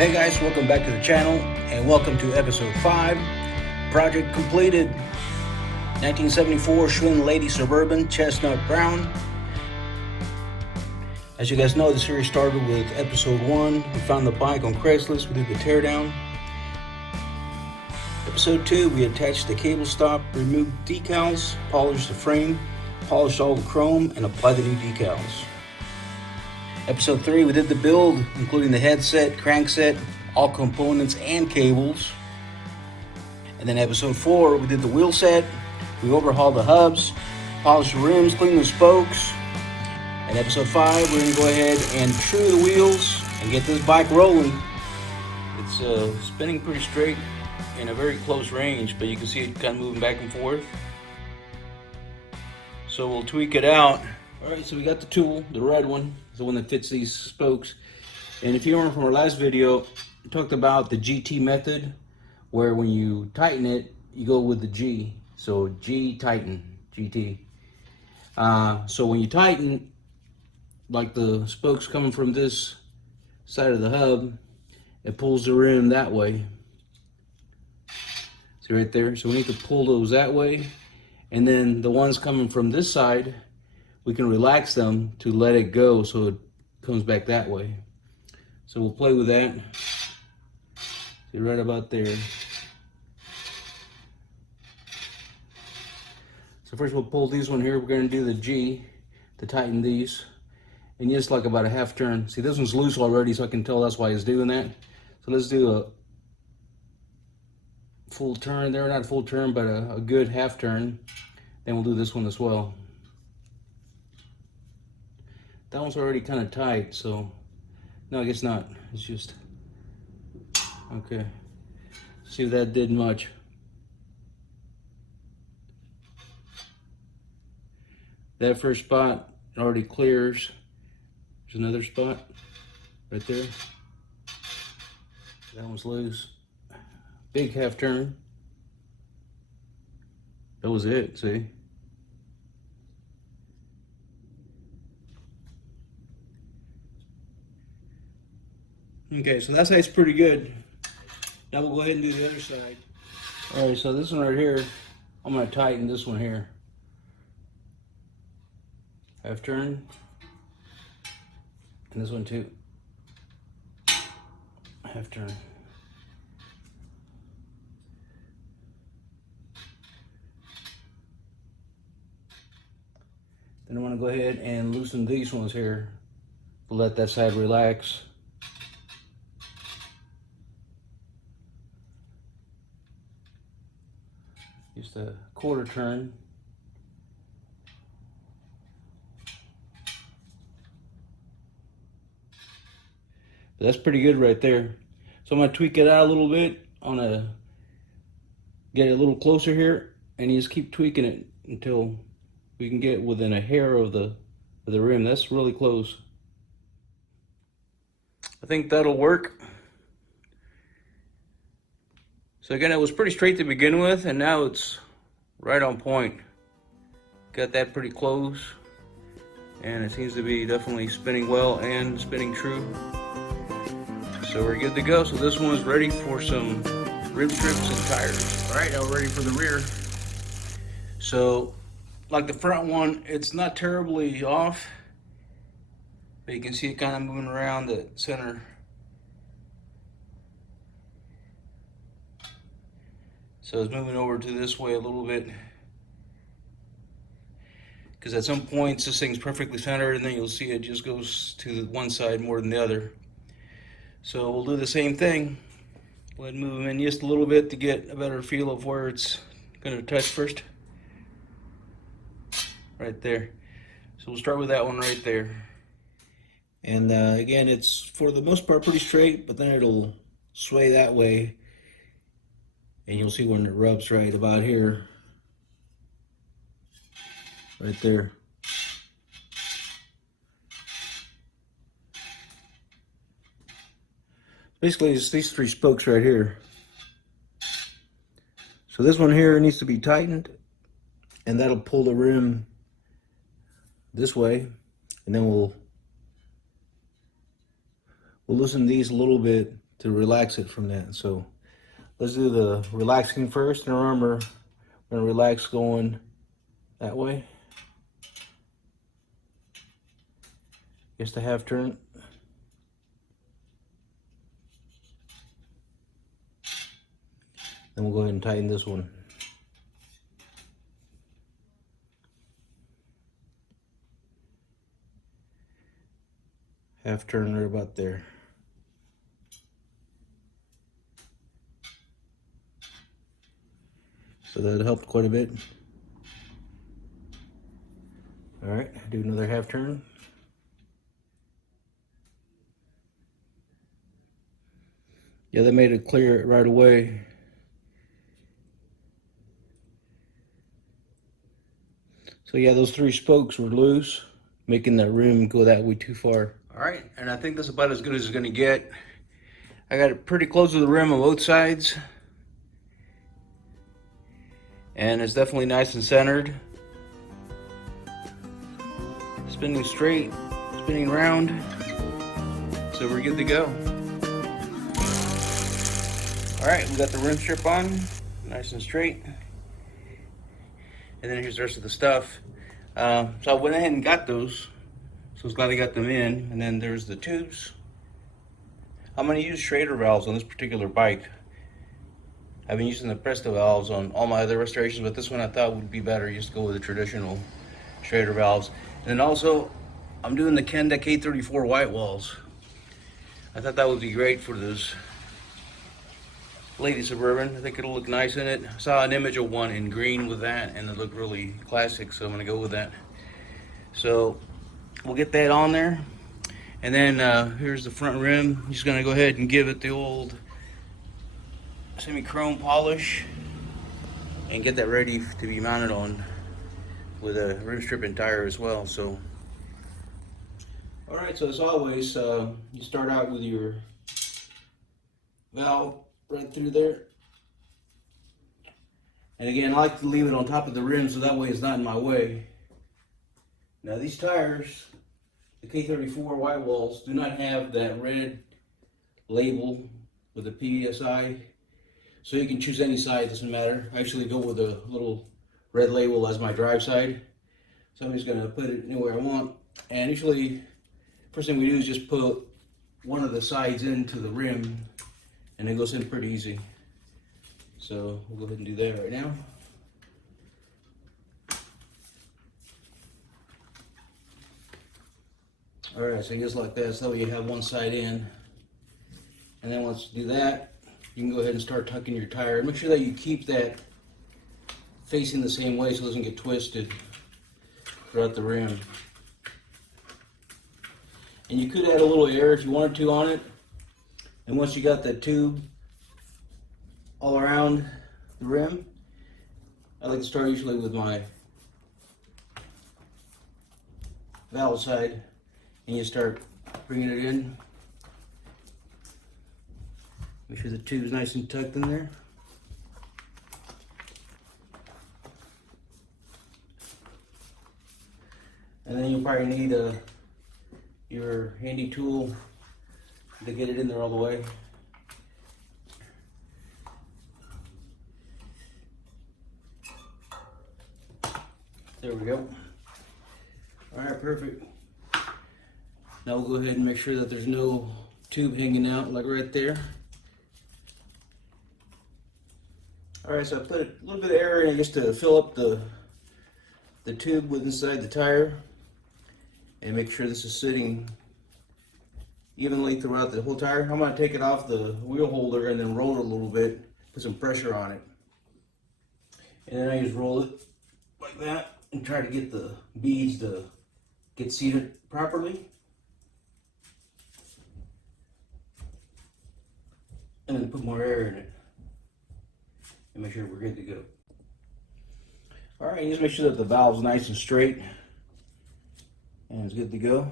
Hey guys, welcome back to the channel and welcome to episode 5. Project completed. 1974 Schwinn Lady Suburban Chestnut Brown. As you guys know, the series started with episode 1. We found the bike on Craigslist. We did the teardown. Episode 2, we attached the cable stop, removed decals, polished the frame, polished all the chrome, and applied the new decals. Episode 3, we did the build, including the headset, crankset, all components and cables. And then episode 4, we did the wheel set, we overhauled the hubs, polished the rims, cleaned the spokes. And episode 5, we're going to go ahead and true the wheels and get this bike rolling. It's spinning pretty straight in a very close range, but you can see it kind of moving back and forth. So we'll tweak it out. Alright, so we got the tool, the red one, the one that fits these spokes. And if you remember from our last video, we talked about the GT method, where when you tighten it, you go with the G. So G tighten, GT. So when you tighten, like the spokes coming from this side of the hub, it pulls the rim that way. See right there? So we need to pull those that way. And then the ones coming from this side, we can relax them to let it go so it comes back that way. So we'll play with that. See right about there. So first we'll pull these one here. We're going to do the G to tighten these. And just like about a half turn. See, this one's loose already, so I can tell that's why it's doing that. So let's do a full turn there. Not a full turn, but a good half turn. Then we'll do this one as well. That one's already kind of tight, so no, I guess not. It's just okay. See if that did much. That first spot already clears. There's another spot right there. That one's loose. Big half turn. That was it, see? Okay, so that side's pretty good. Now we'll go ahead and do the other side. All right, so this one right here, I'm gonna tighten this one here. Half turn. And this one too. Half turn. Then I want to go ahead and loosen these ones here. We'll let that side relax. Just a quarter turn. But that's pretty good right there. So I'm going to tweak it out a little bit. I'm going to get it a little closer here, and you just keep tweaking it until we can get within a hair of the rim. That's really close. I think that'll work. So again, it was pretty straight to begin with, and now it's right on point. Got that pretty close, and it seems to be definitely spinning well and spinning true. So we're good to go. So this one's ready for some rim strips and tires. All right, now we're ready for the rear. So like the front one, it's not terribly off, but you can see it kind of moving around the center. So it's moving over to this way a little bit, because at some points this thing's perfectly centered, and then you'll see it just goes to one side more than the other. So we'll do the same thing. Go ahead and move them in just a little bit to get a better feel of where it's going to touch first. Right there. So we'll start with that one right there. And again, it's for the most part pretty straight, but then it'll sway that way. And you'll see when it rubs right about here. Right there. Basically, it's these three spokes right here. So this one here needs to be tightened, and that'll pull the rim this way, and then we'll loosen these a little bit to relax it from that. So let's do the relaxing first, and remember, we're gonna relax going that way. Just a half turn. Then we'll go ahead and tighten this one. Half turn right about there. So that helped quite a bit. All right, do another half turn. Yeah, that made it clear right away. So yeah, those 3 spokes were loose, making that rim go that way too far. All right, and I think that's about as good as it's gonna get. I got it pretty close to the rim on both sides. And it's definitely nice and centered. Spinning straight, spinning round. So we're good to go. All right, we got the rim strip on, nice and straight. And then here's the rest of the stuff. So I went ahead and got those. So I was glad I got them in. And then there's the tubes. I'm gonna use Schrader valves on this particular bike. I've been using the Presto valves on all my other restorations, but this one I thought would be better just go with the traditional Schrader valves. And then also, I'm doing the Kenda K34 white walls. I thought that would be great for this Lady Suburban. I think it'll look nice in it. I saw an image of one in green with that, and it looked really classic, so I'm gonna go with that. So we'll get that on there. And then here's the front rim. I'm just gonna go ahead and give it the old semi-chrome polish and get that ready to be mounted on with a rim strip and tire as well. So all right, so as always, you start out with your valve right through there, and again, I like to leave it on top of the rim so that way it's not in my way. Now these tires, the K34 white walls, do not have that red label with the PSI. So you can choose any side, doesn't matter. I actually go with a little red label as my drive side. So I'm just gonna put it anywhere I want. And usually, first thing we do is just put one of the sides into the rim, and it goes in pretty easy. So we'll go ahead and do that right now. All right, so just like that, so you have one side in. And then once you do that, you can go ahead and start tucking your tire. Make sure that you keep that facing the same way so it doesn't get twisted throughout the rim. And you could add a little air if you wanted to on it. And once you got that tube all around the rim, I like to start usually with my valve side, and you start bringing it in. Make sure the tube's nice and tucked in there. And then you'll probably need your handy tool to get it in there all the way. There we go. All right, perfect. Now we'll go ahead and make sure that there's no tube hanging out like right there. All right, so I put a little bit of air in just to fill up the tube with inside the tire, and make sure this is sitting evenly throughout the whole tire. I'm going to take it off the wheel holder and then roll it a little bit, put some pressure on it, and then I just roll it like that and try to get the beads to get seated properly, and then put more air in it and make sure we're good to go. All right, just make sure that the valve's nice and straight and it's good to go.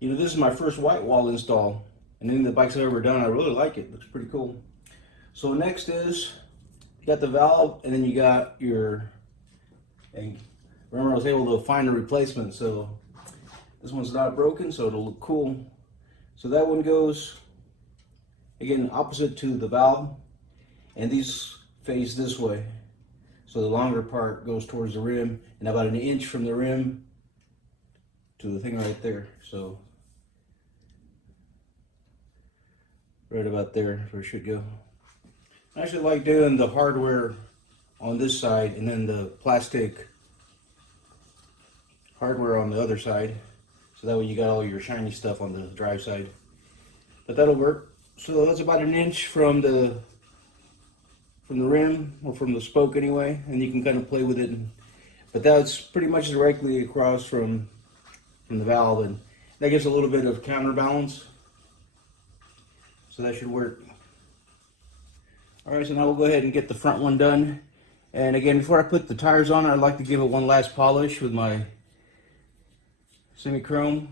You know, this is my first white wall install, and any of the bikes I've ever done, I really like it. Looks pretty cool. So next is, you got the valve, and then you got your, and remember I was able to find a replacement, so this one's not broken, so it'll look cool. So that one goes Again, opposite to the valve, and these face this way. So the longer part goes towards the rim, and about an inch from the rim to the thing right there. So right about there is where it should go. I actually like doing the hardware on this side and then the plastic hardware on the other side. So that way you got all your shiny stuff on the drive side. But that'll work. So that's about an inch from the rim, or from the spoke anyway, and you can kind of play with it. But that's pretty much directly across from the valve, and that gives a little bit of counterbalance. So that should work. Alright, so now we'll go ahead and get the front one done. And again, before I put the tires on, I'd like to give it one last polish with my semi-chrome.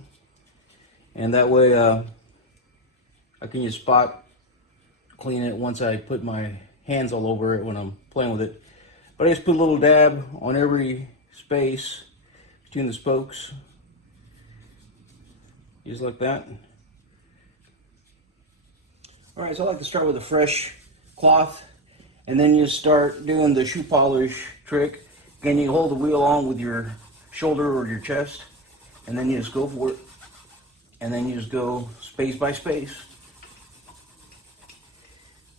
And that way I can just spot clean it once I put my hands all over it when I'm playing with it. But I just put a little dab on every space between the spokes. Just like that. Alright, so I like to start with a fresh cloth, and then you start doing the shoe polish trick. Again, you hold the wheel on with your shoulder or your chest, and then you just go for it. And then you just go space by space.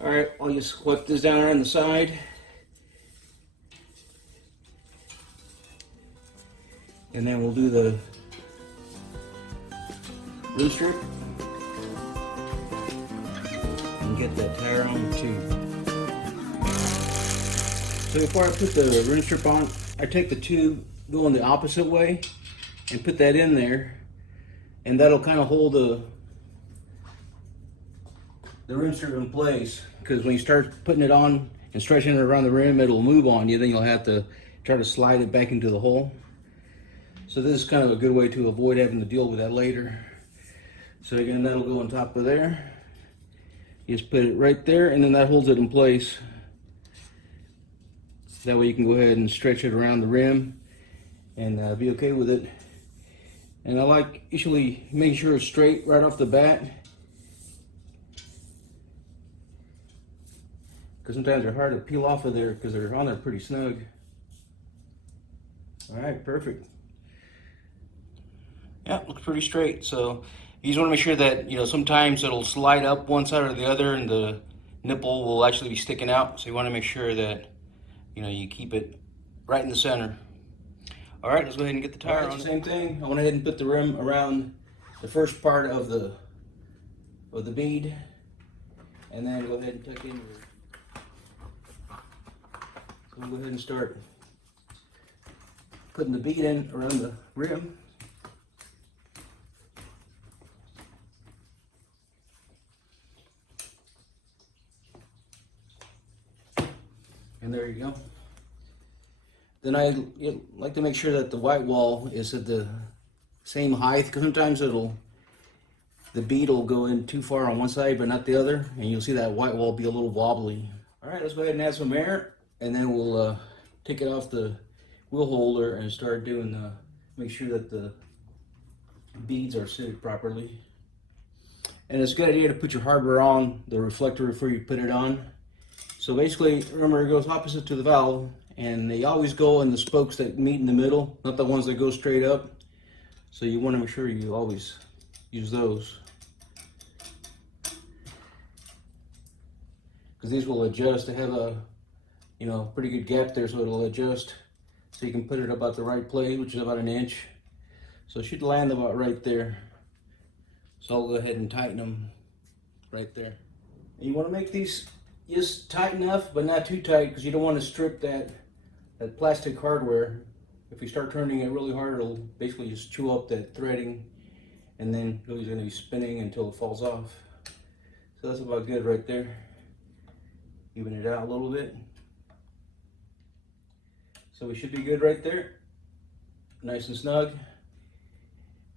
Alright, I'll just whip this down on the side. And then we'll do the rim strip. And get that tire on the tube. So before I put the rim strip on, I take the tube going the opposite way and put that in there. And that'll kind of hold the rim strip in place, because when you start putting it on and stretching it around the rim, it'll move on you. Then you'll have to try to slide it back into the hole. So this is kind of a good way to avoid having to deal with that later. So again, that'll go on top of there. You just put it right there, and then that holds it in place. That way you can go ahead and stretch it around the rim and be okay with it. And I like usually making sure it's straight right off the bat, because sometimes they're hard to peel off of there because they're on there pretty snug. Alright, perfect. Yeah, looks pretty straight. So you just want to make sure that, sometimes it'll slide up one side or the other and the nipple will actually be sticking out. So you want to make sure that, you keep it right in the center. Alright, let's go ahead and get the tire on. Same thing, I went ahead and put the rim around the first part of the bead, and then go ahead and tuck in your... So we'll go ahead and start putting the bead in around the rim. And there you go. Then I like to make sure that the white wall is at the same height, because sometimes the bead will go in too far on one side but not the other, and you'll see that white wall be a little wobbly. Alright, let's go ahead and add some air, and then we'll take it off the wheel holder and start doing make sure that the beads are seated properly. And it's a good idea to put your hardware on the reflector before you put it on. So basically, remember, it goes opposite to the valve, and they always go in the spokes that meet in the middle, not the ones that go straight up. So you want to make sure you always use those, because these will adjust. They have a pretty good gap there, so it'll adjust. So you can put it about the right place, which is about an inch. So it should land about right there. So I'll go ahead and tighten them right there. And you want to make these just tight enough, but not too tight, because you don't want to strip that plastic hardware. If you start turning it really hard, it'll basically just chew up that threading, and then it's going to be spinning until it falls off. So that's about good right there. Even it out a little bit. So we should be good right there. Nice and snug.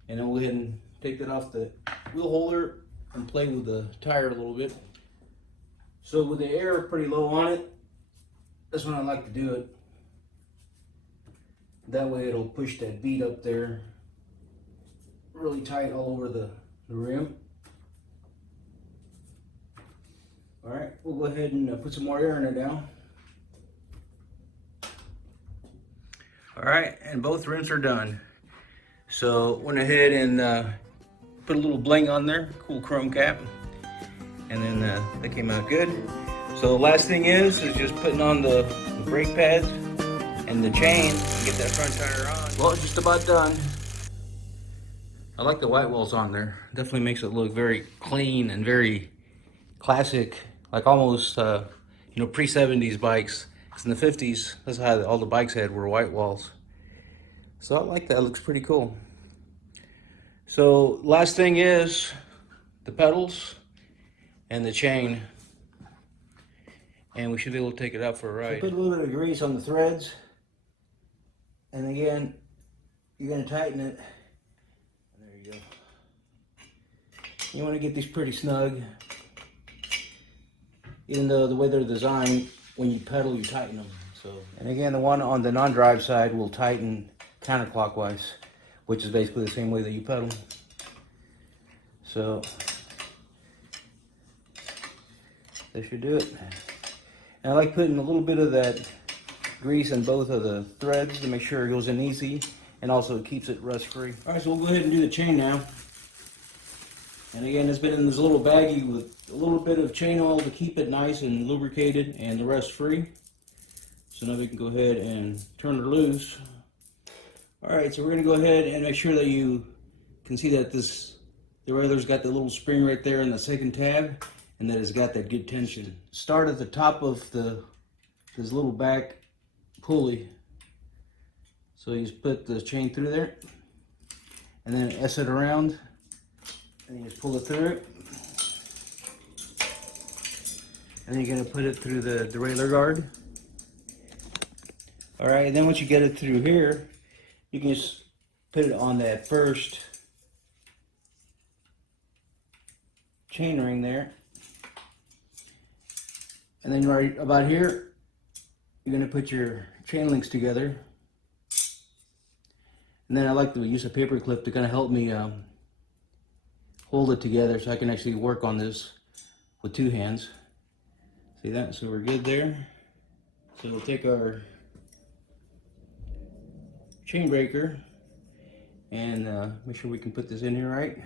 And then we'll go ahead and take that off the wheel holder and play with the tire a little bit. So with the air pretty low on it, that's when I like to do it. That way it'll push that bead up there really tight all over the rim. All right, we'll go ahead and put some more air in it now. All right, and both rims are done. So went ahead and put a little bling on there, cool chrome cap, and then that came out good. So the last thing is just putting on the brake pads and the chain and get that front tire on. Well, just about done. I like the white walls on there. Definitely makes it look very clean and very classic, like almost pre-70s bikes. Because in the 50s, that's how all the bikes had, were white walls. So I like that. It looks pretty cool. So last thing is the pedals and the chain, and we should be able to take it out for a ride. So put a little bit of grease on the threads, and again, you're going to tighten it. There you go. You want to get these pretty snug, even though the way they're designed, when you pedal, you tighten them. So, and again, the one on the non-drive side will tighten counterclockwise, which is basically the same way that you pedal. So they should do it. And I like putting a little bit of that grease in both of the threads to make sure it goes in easy, and also it keeps it rust free. All right, so we'll go ahead and do the chain now. And again, it's been in this little baggie with a little bit of chain oil to keep it nice and lubricated and the rust free. So now we can go ahead and turn her loose. All right, so we're gonna go ahead and make sure that you can see that the derailleur's got the little spring right there in the second tab, and that it's got that good tension. Start at the top of this little back pulley. So you just put the chain through there, and then S it around, and you just pull it through it. And then you're gonna put it through the derailleur guard. All right, and then once you get it through here, you can just put it on that first chain ring there. And then right about here, you're going to put your chain links together. And then I like to use a paper clip to kind of help me hold it together so I can actually work on this with two hands. See that? So we're good there. So we'll take our chain breaker and make sure we can put this in here right.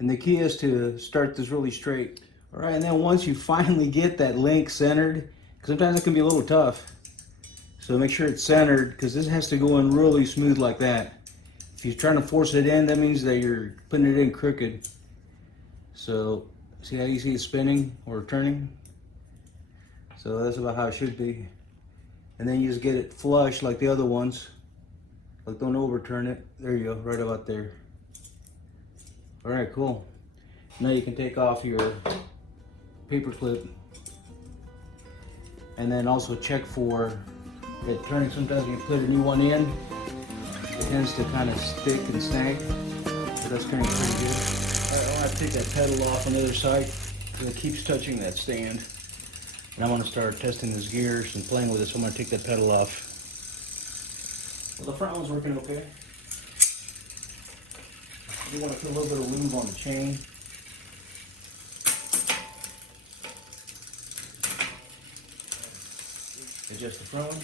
And the key is to start this really straight. All right, and then once you finally get that link centered, because sometimes it can be a little tough, so make sure it's centered, because this has to go in really smooth like that. If you're trying to force it in, that means that you're putting it in crooked. So see how you see it spinning or turning? So that's about how it should be. And then you just get it flush like the other ones. Like, don't overturn it. There you go, right about there. All right, cool. Now you can take off your paper clip, and then also check for it turning. Sometimes when you put a new one in, it tends to kind of stick and snag, but that's turning pretty good. All right, I want to take that pedal off on the other side because it keeps touching that stand. And I want to start testing these gears and playing with it, so I'm going to take that pedal off. Well, the front one's working okay. You want to put a little bit of lube on the chain. Adjust the front one.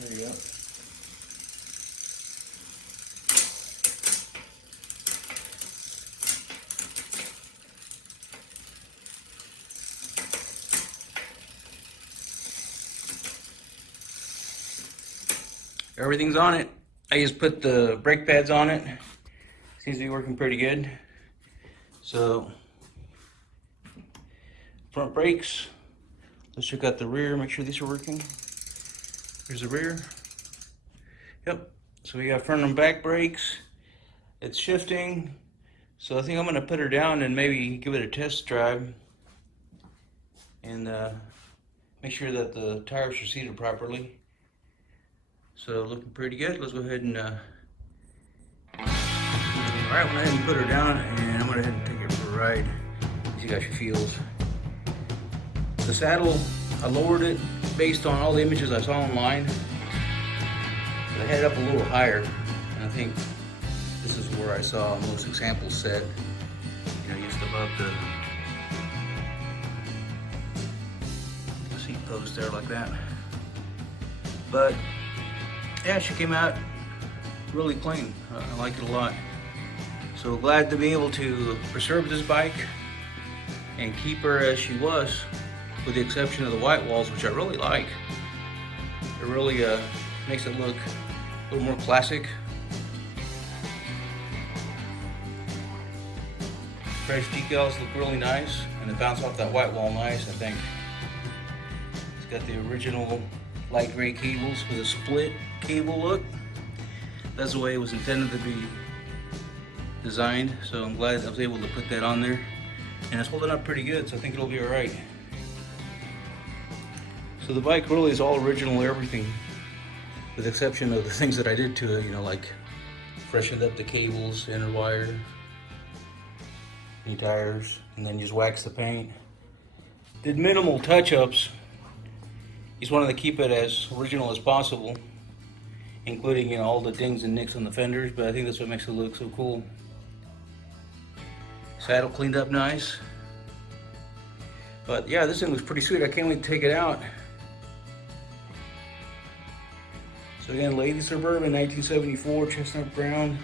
There you go. Everything's on it. I just put the brake pads on it. Seems to be working pretty good. So, front brakes. Let's check out the rear, make sure these are working. Here's the rear. Yep. So we got front and back brakes. It's shifting. So I think I'm gonna put her down and maybe give it a test drive and make sure that the tires are seated properly. So looking pretty good. Let's go ahead and all right, went ahead and put her down, and I'm gonna go ahead and take her for a ride. See how she feels. The saddle, I lowered it based on all the images I saw online. So I had it up a little higher, and I think this is where I saw most examples set. You know, used above the seat post there like that. But yeah, she came out really clean. I like it a lot. So glad to be able to preserve this bike and keep her as she was, with the exception of the white walls, which I really like. It really makes it look a little more classic. Fresh decals look really nice, and it bounced off that white wall nice, I think. It's got the original light gray cables with a split cable look. That's the way it was intended to be designed, so I'm glad I was able to put that on there. And it's holding up pretty good, so I think it'll be alright. So the bike really is all original, everything, with the exception of the things that I did to it, you know, like freshened up the cables, inner wire, new tires, and then just waxed the paint. Did minimal touch-ups. Just wanted to keep it as original as possible, including, you know, all the dings and nicks on the fenders, but I think that's what makes it look so cool. Saddle cleaned up nice. But yeah, this thing looks pretty sweet. I can't wait to take it out. So again, Lady Suburban 1974 chestnut brown.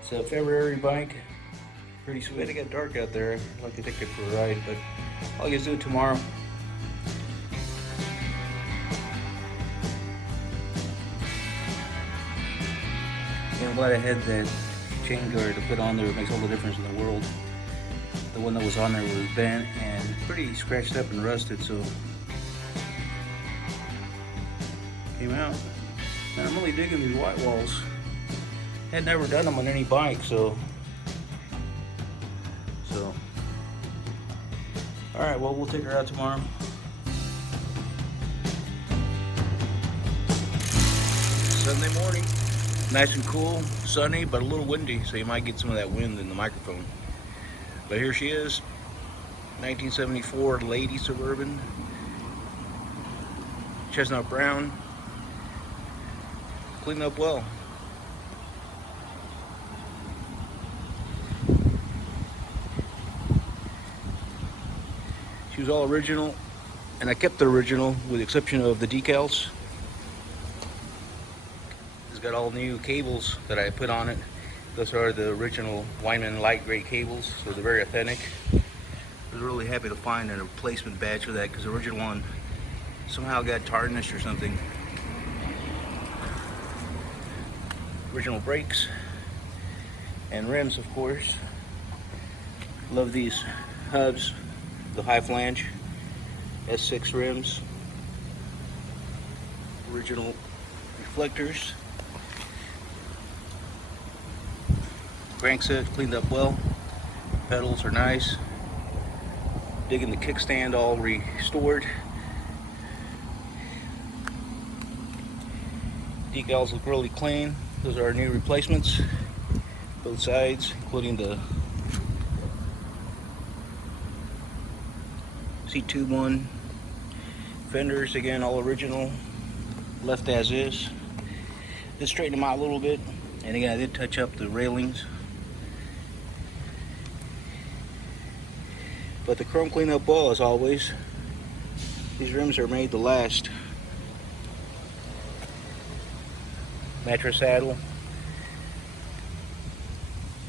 It's a February bike. Pretty sweet. It got dark out there. I'd like to take it for a ride, but I'll just do it tomorrow. And I'm glad I had that chain guard to put on there. It makes all the difference in the world. The one that was on there was bent and pretty scratched up and rusted, so came out. And I'm really digging these white walls. Had never done them on any bike, so all right, well, we'll take her out tomorrow. Sunday morning, nice and cool, sunny, but a little windy, so you might get some of that wind in the microphone. But here she is, 1974 Lady Suburban, chestnut brown, cleaned up well. She was all original, and I kept the original with the exception of the decals. It's got all new cables that I put on it. Those are the original Wyman light gray cables, so they're very authentic. I was really happy to find a replacement badge for that because the original one somehow got tarnished or something. Original brakes and rims, of course. Love these hubs, the high flange S6 rims. Original reflectors. Crankset cleaned up well. Pedals are nice. Digging the kickstand, all restored. Decals look really clean. Those are our new replacements. Both sides, including the C2 one. Fenders, again, all original. Left as is. Just straighten them out a little bit. And again, I did touch up the railings. But the chrome cleaned up well as always. These rims are made to last. Mattress saddle.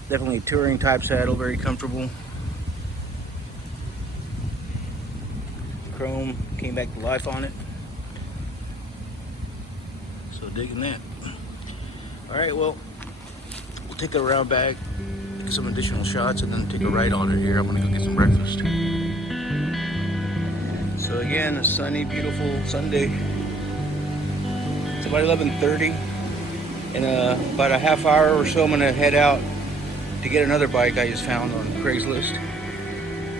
Definitely a touring type saddle, very comfortable. Chrome came back to life on it. So digging that. Alright, well, we'll take it around back, get some additional shots, and then take a ride on it here. I'm gonna go get some breakfast. So again, a sunny, beautiful Sunday. It's about 11:30. In about a half hour or so, I'm gonna head out to get another bike I just found on Craigslist.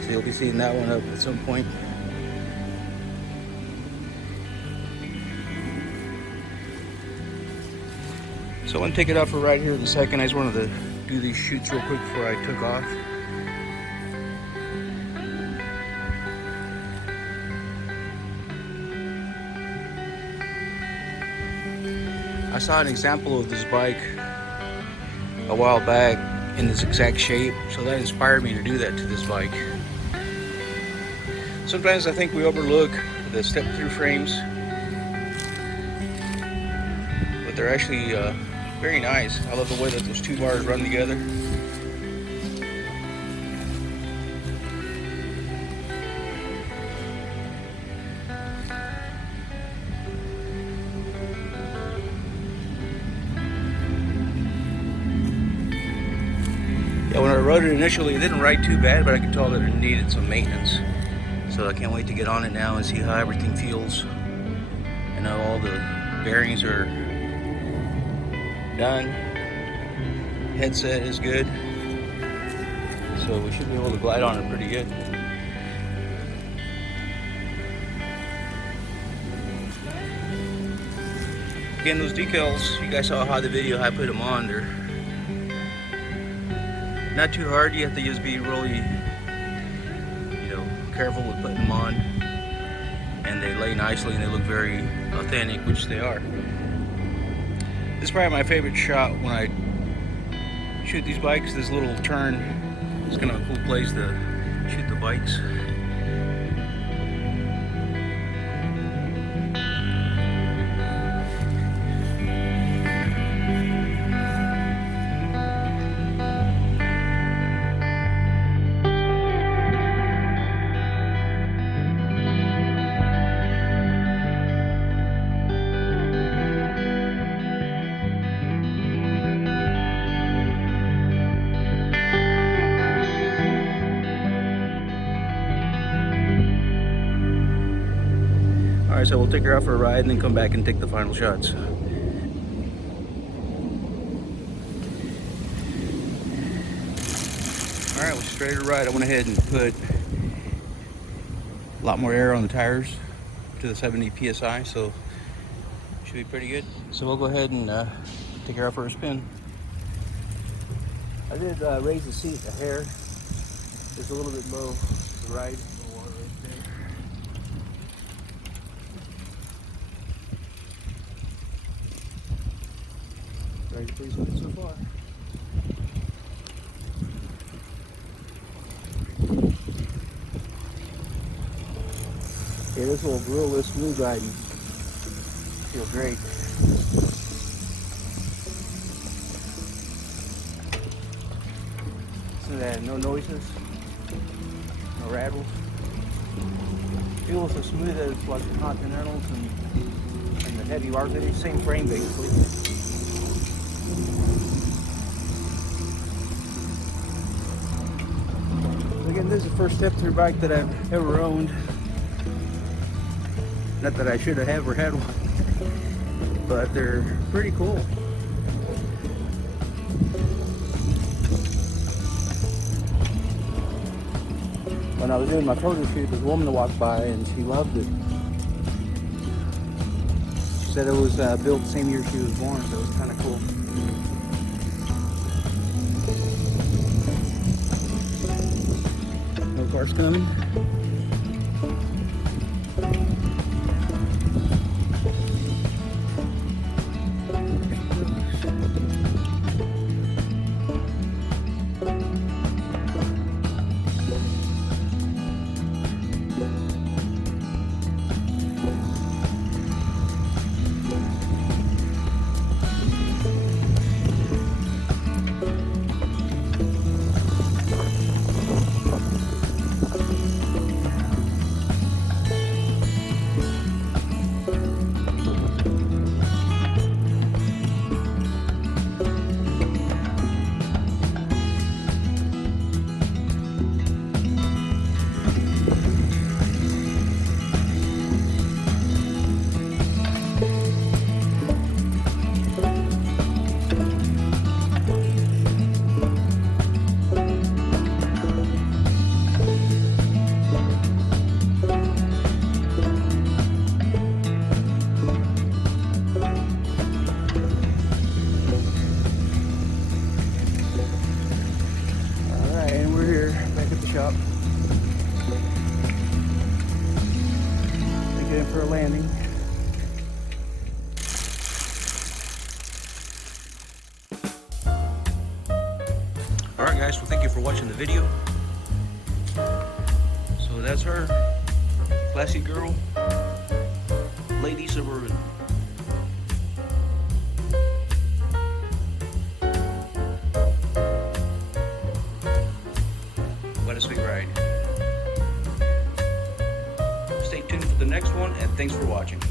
So you'll be seeing that one up at some point. So I'm gonna take it out for a ride here in a second. I just wanted to do these shoots real quick before I took off. I saw an example of this bike a while back in this exact shape, so that inspired me to do that to this bike. Sometimes I think we overlook the step-through frames, but they're actually very nice. I love the way that those two bars run together. Yeah, when I rode it initially, it didn't ride too bad, but I could tell that it needed some maintenance. So I can't wait to get on it now and see how everything feels. I know all the bearings are done. Headset is good. So we should be able to glide on it pretty good. Again, those decals, you guys saw how the video I put them on. They're not too hard. You have to just be really, careful with putting them on. And they lay nicely and they look very authentic, which they are. This is probably my favorite shot when I shoot these bikes. This little turn is kind of a cool place to shoot the bikes. Alright, so we'll take her out for a ride and then come back and take the final shots. Alright, we're straight to ride. I went ahead and put a lot more air on the tires to the 70 psi, so should be pretty good. So we'll go ahead and take her out for a spin. I did raise the seat a hair. It's a little bit low to ride. Very pleased with it so far. Okay, this will grill this smooth riding. Feels great. So that no noises, no rattles. Feels so smooth that it's like the Continentals and the heavy bars. They're the same frame basically. Again, this is the first step-through bike that I've ever owned. Not that I should have ever had one, but they're pretty cool. When I was doing my photo shoot, this woman walked by and she loved it. She said it was built the same year she was born, so it was kind of cool. No cars coming. Shop. Take it in for a landing. for watching the video. So that's her. Classy girl. Lady Suburban. What a sweet ride. Stay tuned for the next one, and thanks for watching.